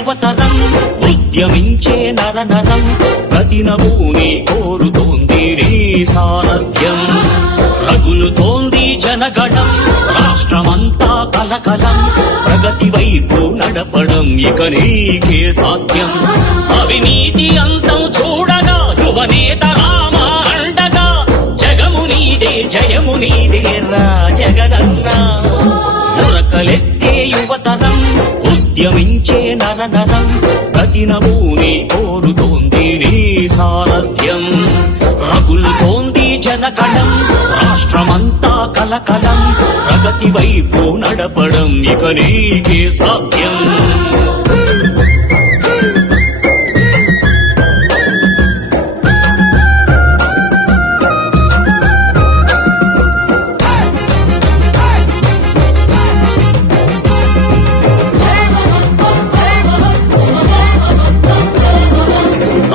యువతరం ఉద్యమించే నరనరం ప్రతినభూని కోరుతోంది నీ సారథ్యం రగులుతోంది జనగణం రాష్ట్రమంతా కలకలం ప్రగతి వైపు నడపడం ఇక నీకే సాధ్యం అవినీతి అంతం చూడగా యువనేత రామా అండగా జగము నీదే జయము నీదే రా జగనన్నా ఉరకలెత్తే యువతరం ఉద్యమించే నరనరం ప్రతినభూని కోరుతోంది నీ సారథ్యం రగులుతోంది జనగణం రాష్ట్రమంతా కలకలం ప్రగతి వైపు నడపడం ఇక నీకే సాధ్యం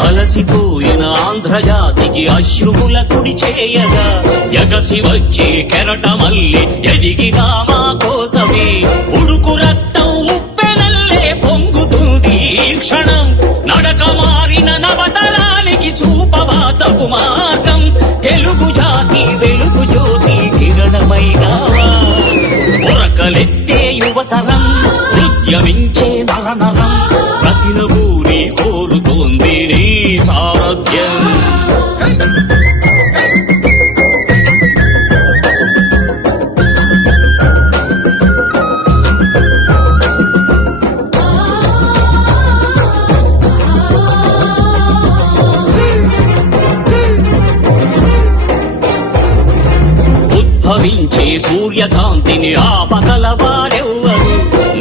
అలసిపోయిన ఆంధ్రజాతికి అశ్రుముల కుడి చేయగా ఎగసి వచ్చే కెరటమల్లె ఎదిగినా మా కోసమే ఉడుకు రక్తం ఉప్పెనల్లే పొంగుతుంది ఈ క్షణం నడక మారిన నవతరానికి చూపవా తగు మార్గం తెలుగు జాతి వెలుగు జ్యోతి కిరణమైనావా ఉరకలెత్తే యువతరం ఉద్యమించే నరనరం ప్రతినభూని కోరుతోంది నీ సారథ్యం ఉద్భవించే సూర్యకాంతిని ఆపగల వారెవ్వరు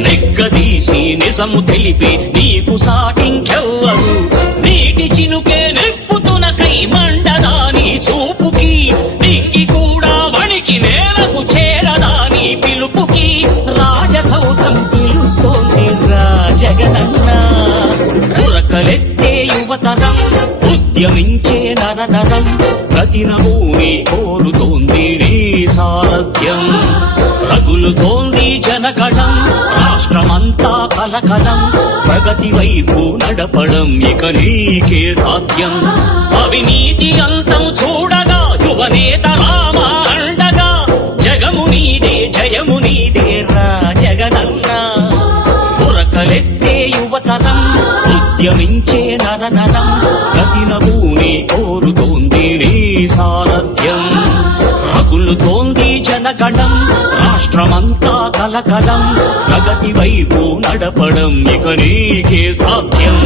నెగ్గదీసి నిజము తెలిపి నీకు సాటించెవ్వరు నీటి చినుకే నెప్పుతునకై మండదాని చూపుకి నింగి కూడా వణికి నేలకు చేరదాని పిలుపుకి రాజసౌధం పిలుస్తోంది రా జగనన్నా ఉరకలెత్తే యువతరం ఉద్యమించే నరనరం ప్రతినభూని కోరుతోంది నీ సారథ్యం రగులుతోంది జనగణం రాష్ట్రమంతా కలకలం ప్రగతి వైపు నడపడం ఇక నీకే సాధ్యం అవినీతి అంతం చూడగా యువనేత రామా అండగా జగము నీదే జయము నీదే రా జగనన్నా ఉరకలెత్తే యువతరం ఉద్యమించే నరనరం ప్రతినభూని కోరుతోంది నీ సారథ్యం రగులుతోంది జనగణం రాష్ట్రమంతా కలకలం ప్రగతి వైపు నడపడం ఇక నీకే సాధ్యం